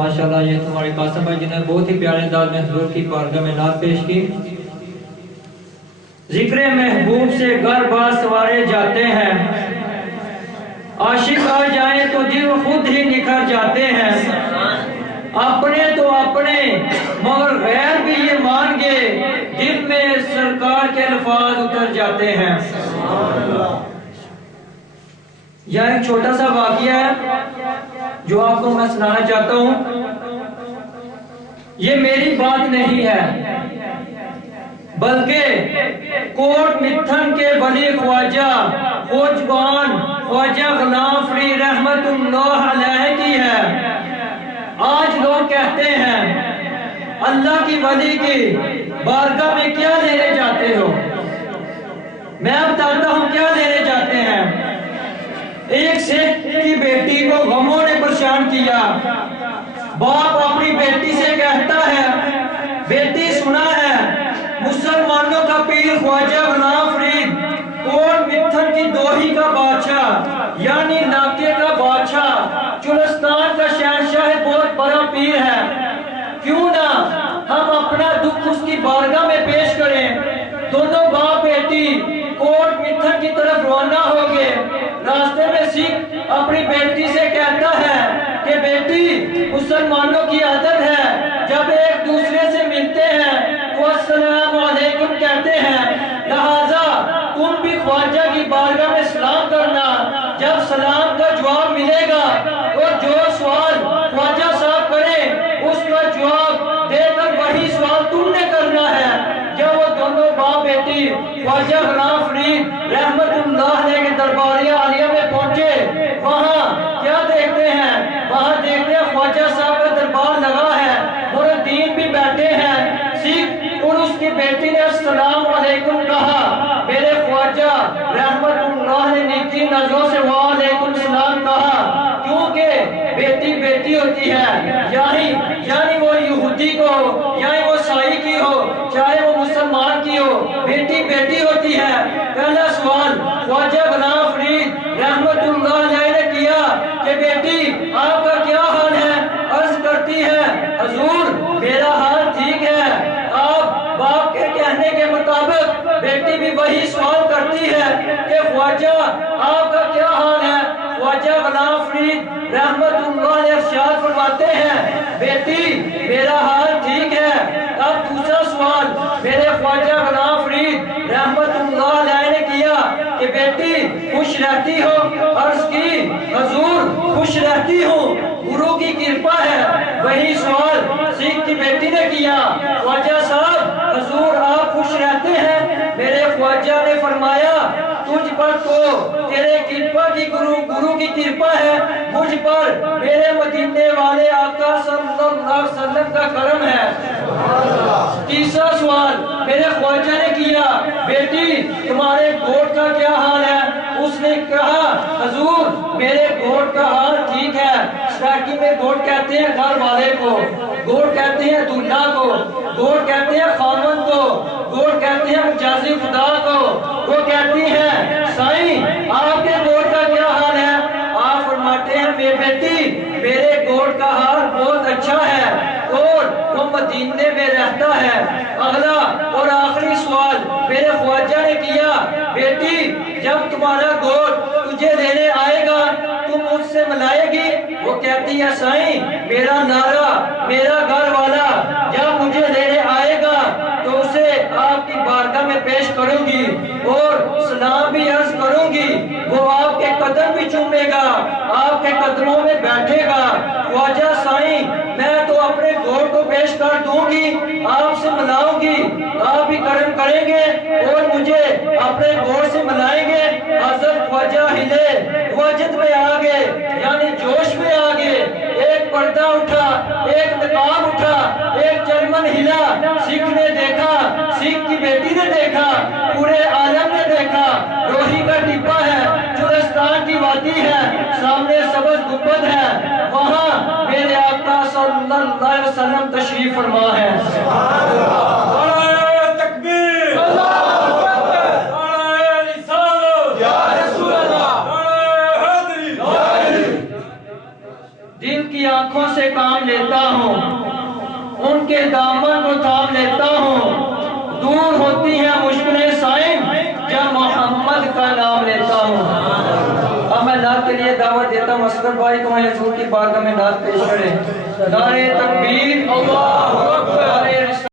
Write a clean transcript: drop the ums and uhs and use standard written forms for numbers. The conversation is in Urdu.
ماشاءاللہ یہ تمہاری قاسم بھائی جنہیں بہت ہی پیارے انداز میں حضور کی بارگاہ میں نعت پیش کی. ذکر محبوب سے گھر بار سوارے جاتے ہیں، عاشق آ جائیں تو دل خود ہی نکھر جاتے ہیں. اپنے تو اپنے مگر غیر بھی یہ مان گے، دل میں سرکار کے الفاظ اتر جاتے ہیں. یہ ایک چھوٹا سا واقعہ ہے جو آپ کو میں سنانا چاہتا ہوں. یہ میری بات نہیں ہے، بلکہ کوٹ متھن کے ولی خواجہ خوجبان خواجہ غلام فرید رحمت اللہ علیہ کی ہے۔ آج لوگ کہتے ہیں اللہ کی ولی کی بارگاہ میں کیا لینے جاتے ہو؟ میں بتاتا ہوں کیا لینے جاتے ہیں۔ ایک شیخ کی بیٹی کو غموں نے پریشان کیا۔ باپ اپنی بیٹی سے کہتا ہے، بیٹی سنا ہے مسلمانوں کا پیر خواجہ غلام فرید کوٹ متھن کی دوہی کا بادشاہ یعنی علاقے کا بادشاہ چولستان کا شہنشاہ بہت بڑا پیر ہے، کیوں نہ ہم اپنا دکھ اس کی بارگاہ میں پیش کریں۔ دونوں باپ بیٹی کوٹ متھن کی طرف روانہ ہو گئے۔ راستے میں سکھ اپنی بیٹی سے کہتا ہے کہ بیٹی مسلمانوں کی عادت ہے جب ایک دوسرے سے ملتے ہیں تو السلام علیکم کہتے ہیں، لہذا تم بھی خواجہ کی بارگاہ میں سلام کرنا۔ جب سلام کا جواب ملے گا تو جو سوال خواجہ صاحب کریں اس کا جواب دے کر وہی سوال تم نے کرنا ہے۔ جب وہ دونوں باپ بیٹی خواجہ غلام فرید رحمت اللہ علیہ کے درباریہ عالیہ میں پہنچے، وہاں کیا دیکھتے ہیں؟ وہاں دیکھتے ہیں خواجہ صاحب کا دربار لگا ہے، مریدین بھی بیٹھے ہیں۔ سکھ اور اس کی بیٹی نے السلام علیکم کہا۔ میرے خواجہ رحمت اللہ نے نیکی نظروں سے وعلیکم السلام کہا، کیونکہ بیٹی بیٹی ہوتی ہے، یعنی وہ یہودی کو یعنی وہ عیسائی کی ہو چاہے وہ مسلمان کی ہو، بیٹی بیٹی ہوتی ہے۔ پہلا سوال خواجہ غلام فرید رحمت اللہ علیہ نے کیا کہ بیٹی آپ کا کیا حال ہے؟ عرض کرتی ہے، حضور میرا حال ٹھیک ہے۔ آپ باپ کے کہنے کے مطابق بیٹی بھی وہی سوال کرتی ہے کہ خواجہ آپ کا کیا حال ہے؟ خواجہ غلام فرید رحمت اللہ علیہ ارشاد فرماتے ہیں، بیٹی میرا حال ٹھیک ہے۔ اب دوسرا سوال میرے خواجہ غلام فرید رحمت اللہ علیہ نے کیا کہ بیٹی خوش رہتی ہو؟ عرض کی، حضور خوش رہتی ہوں، گرو کی کرپا ہے۔ وہی سوال سکھ کی بیٹی نے کیا، خواجہ صاحب حضور آپ خوش رہتے ہیں؟ میرے خواجہ نے فرمایا، تجھ پر تو تیرے کرپا کی گرو کی کرپا ہے، مجھ پر میرے مدینے والے آقا صلی اللہ علیہ وسلم کا کرم ہے۔ تیسرا سوال میرے خواجہ نے کیا، بیٹی تمہارے گوٹ کا کیا حال ہے؟ اس نے کہا، حضور میرے گوٹ کا حال ٹھیک ہے۔ سراکی میں گوٹ کہتے ہیں گھر والے کو، گوٹ کہتے ہیں دلہا کو، گوٹ کہتے ہیں خامن کو، گوٹ کہتے ہیں مجازی خدا کو۔ وہ کہتی ہیں، سائیں آپ کے گوٹ کا کیا حال ہے؟ آپ فرماتے ہیں، میرے بیٹی میرے گوٹ کا حال بہت اچھا ہے اور وہ مدینے میں رہتا ہے۔ اگلا اور آخری سوال میرے خواجہ نے کیا، بیٹی جب تمہارا گوٹ تجھے لینے آئے گا تم مجھ سے ملائے گی؟ وہ کہتی ہے، سائیں میرا نعرہ میرا گھر والا جب مجھے لینے آئے گا تو اسے آپ کی بارگاہ میں پیش کروں گی اور سلام بھی عرض کروں گی، وہ آپ کے قدم بھی چومے گا، آپ کے قدموں میں بیٹھے گا۔ خواجہ سائیں میں تو اپنے گوٹ کو پیش کر دوں گی، آپ سے ملاؤں گی، آپ بھی کرم کریں گے اور مجھے اپنے گوٹ سے ملائیں گے۔ حضرت خواجہ ہلے وجد میں آگے یعنی جوش میں آگے، ایک پردہ اٹھا، ایک نقاب اٹھا، ایک چرمن ہلا۔ سکھ نے دیکھا، سکھ کی بیٹی نے دیکھا، پورے عالم نے دیکھا، روہی کا ٹپا ہے، چولستان کی وادی ہے، سامنے سبز گنبد ہے، وہاں میرے آقا صلی اللہ علیہ وسلم تشریف فرما ہے۔ دل کی آنکھوں سے کام لیتا ہوں، ان کے دامن کو تھام لیتا ہوں، دور ہوتی ہیں مشکلیں سائیں جب محمد کا نام لیتا ہوں۔ اب میں نعت کے لیے دعوت دیتا ہوں اسکر بھائی کو، میں حضور کی بارگاہ میں نعت پیش کریں۔ نعرہ تکبیر، اللہ اکبر۔